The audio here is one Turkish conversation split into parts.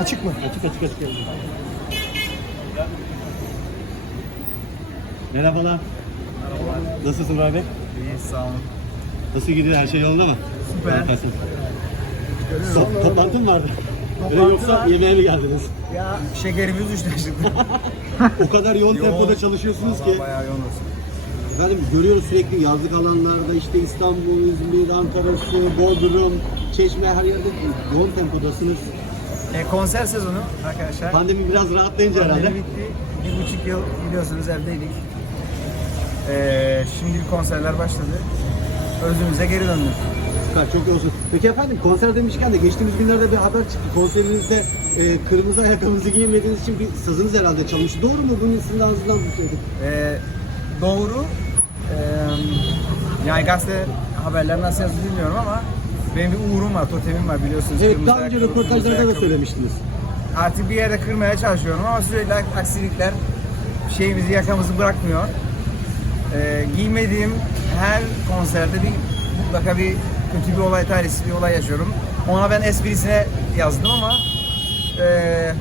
Açık mı? Açık açık açık. Merhabalar. Merhabalar. Nasılsın Burak Bey? İyi sağ olun. Nasıl gidiyor? Her şey yolunda mı? Süper. Harikasın. So, toplantı mı vardı? Öyle yoksa var. yemeğe mi geldiniz? Ya şekerimiz düştü şimdi. o kadar yoğun tempoda çalışıyorsunuz ki. Vallahi Bayağı yoğunuz. Efendim görüyoruz sürekli yazlık alanlarda işte İstanbul, İzmir, Ankara, Su, Bodrum, Çeşme her yerde yoğun tempodasınız. E, konser sezonu arkadaşlar. Pandemi biraz rahatlayınca Pandemi herhalde. bitti. Bir buçuk yıl biliyorsunuz evdeydik. E, şimdi konserler başladı. Özümüze geri döndük. Süper, çok iyi olsun. Peki efendim konser demişken de geçtiğimiz günlerde bir haber çıktı. Konserinizde e, kırmızı ayakkabınızı giymediğiniz için bir sazınız herhalde çalmıştı. Doğru mu? Bunun sizin ağzından bir şeydi. E, doğru. E, yani gazete haberler nasıl yazılır bilmiyorum ama benim bir uğrum var, totemim var biliyorsunuz. Evet, Kırmızı daha önce ayakkabı, kırmızı röportajlarda da ayakkabı. söylemiştiniz. artık bir yerde kırmaya çalışıyorum ama sürekli aksilikler şeyimizi yakamızı bırakmıyor. Ee, giymediğim her konserde bir mutlaka bir kötü bir olay, talihsiz bir olay yaşıyorum. Ona ben esprisine yazdım ama ee,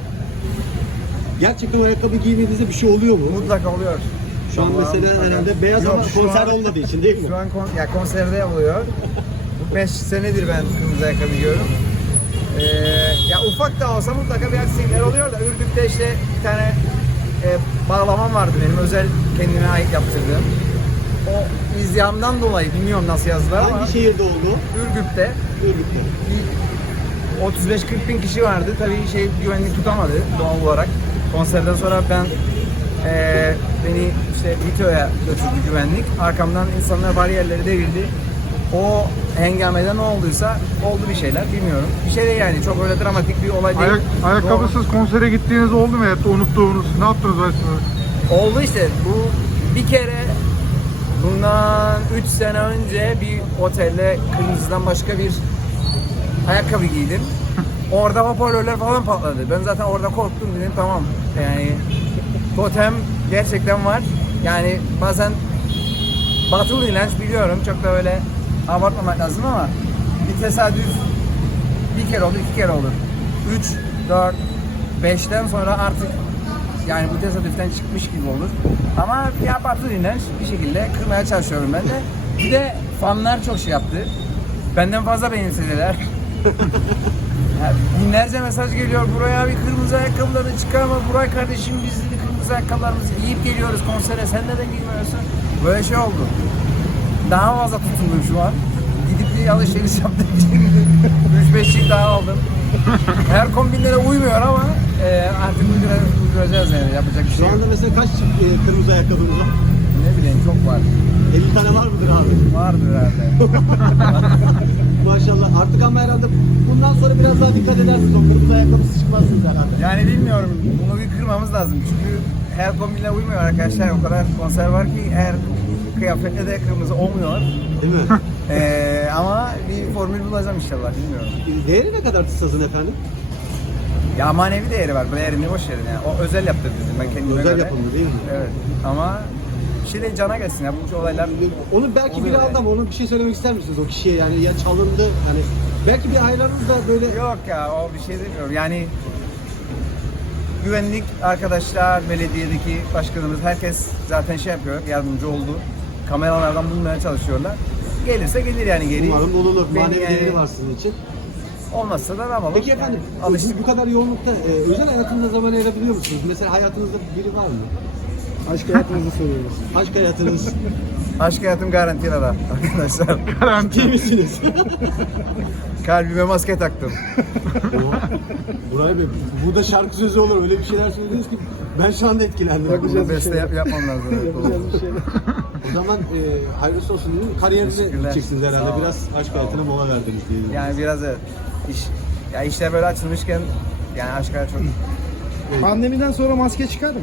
Gerçekten ayakkabı giymediğinizde bir şey oluyor mu? mutlaka oluyor. Şu an mesela herhalde beyaz Yok, ama şu konser an- olmadığı için değil mi? Şu an kon- ya konserde oluyor. Bu 5 senedir ben kırmızı ayakkabı giyiyorum. Ee, ya ufak da olsa mutlaka bir aksilikler oluyor da Ürgüp'te işte bir tane e, bağlamam vardı benim özel kendime ait yaptırdığım. O izdihamdan dolayı bilmiyorum nasıl yazdılar ama Hangi şehirde oldu? Ürgüp'te Ürgüp'te. bir 35-40 bin kişi vardı. Tabii şey güvenlik tutamadı doğal olarak. Konserden sonra ben işte Vito'ya götürdü güvenlik. Arkamdan insanlar bariyerleri devirdi. O hengamede ne olduysa oldu bir şeyler bilmiyorum. Bir şey değil yani çok öyle dramatik bir olay değil. Ayak, ayakkabısız konsere gittiğiniz oldu mu hayatta unuttuğunuz? Ne yaptınız mesela? Oldu işte bu bir kere bundan 3 sene önce bir otelde kırmızıdan başka bir ayakkabı giydim. Orada hoparlörler falan patladı. Ben zaten orada korktum dedim tamam. Yani totem gerçekten var. Yani bazen batıl inanç biliyorum çok da öyle abartmamak lazım ama bir tesadüf bir kere olur, iki kere olur. 3, 4, 5'ten sonra artık yani bu tesadüften çıkmış gibi olur. Ama ya batıl inanç bir şekilde kırmaya çalışıyorum ben de. Bir de fanlar çok şey yaptı. Benden fazla benimsediler. Ya binlerce mesaj geliyor buraya bir kırmızı ayakkabıları çıkarma Buray kardeşim biz kırmızı ayakkabılarımızı giyip geliyoruz konsere sen neden giymiyorsun? Böyle şey oldu. Daha fazla tutundum şu an. Gidip bir alışveriş yaptım. 3-5 çift daha aldım. Her kombinlere uymuyor ama e, artık uydura, uyduracağız yani yapacak bir Şu şey yok. anda mesela kaç çift e, kırmızı ayakkabınız var? Ne bileyim çok var. 50 tane var mıdır abi? Vardır herhalde. Maşallah. Artık ama herhalde bundan sonra biraz daha dikkat edersiniz. O kırmızı ayakkabısız çıkmazsınız herhalde. Yani bilmiyorum. Bunu bir kırmamız lazım. Çünkü her kombinle uymuyor arkadaşlar. O kadar konser var ki her kıyafetle de kırmızı olmuyor. Değil mi? Ee, ama bir formül bulacağım inşallah. Bilmiyorum. Değeri ne kadar sazın efendim? Ya manevi değeri var. Değerini boş verin yani. O özel yaptırdım ben kendime Özel göre. yapımı değil mi? Evet. Ama bir şey de cana gelsin ya. Bu olaylar Onu belki biri aldı ama onun bir şey söylemek ister misiniz o kişiye yani ya çalındı hani belki bir hayranınız da böyle Yok ya o bir şey demiyorum. Yani güvenlik arkadaşlar, belediyedeki başkanımız herkes zaten şey yapıyor, yardımcı oldu. Kameralardan bulmaya çalışıyorlar. Gelirse gelir yani geri. umarım bulunur. Benim Manevi yani değeri var sizin için. Olmazsa da yapalım? Peki efendim Yani alıştık. bu kadar yoğunlukta e, özel hayatınızda zaman ayırabiliyor musunuz? Mesela hayatınızda biri var mı? Aşk hayatınızı soruyoruz. Aşk hayatınız. Aşk hayatım garantili da arkadaşlar. Ciddi misiniz? Kalbime maske taktım. Buray Bey bu da şarkı sözü olur öyle bir şeyler söylediniz ki ben şu anda etkilendim. Bunu bir beste şey. yap, yapmam lazım. Evet, doğru. Yapacağız bir şeyler. O zaman e, hayırlısı olsun diyorum. Kariyerinize Teşekkürler. gideceksiniz herhalde. Olun. Biraz aşk hayatına mola verdiniz diyelim. Yani biraz evet. İş, ya işler böyle açılmışken yani aşk hayatı çok Pandemiden sonra maske çıkar mı?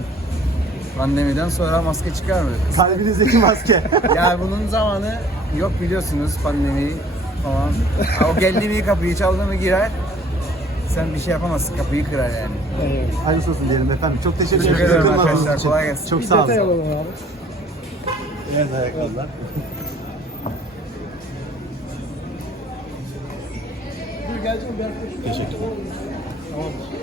Pandemiden sonra maske çıkar mı? Kalbinizdeki maske. Yani bunun zamanı yok biliyorsunuz pandemi falan. Ha, O geldi mi kapıyı çaldı mı girer. Sen bir şey yapamazsın kapıyı kırar yani. Evet. Hayırlısı olsun diyelim efendim. Çok teşekkür Teşekkür ederim. Kırmadığınız arkadaşlar, için. kolay gelsin. Çok sağ olun. detay alalım abi. Evet ayakkabılar. Dur geleceğim bir arkadaşım. Teşekkür ederim.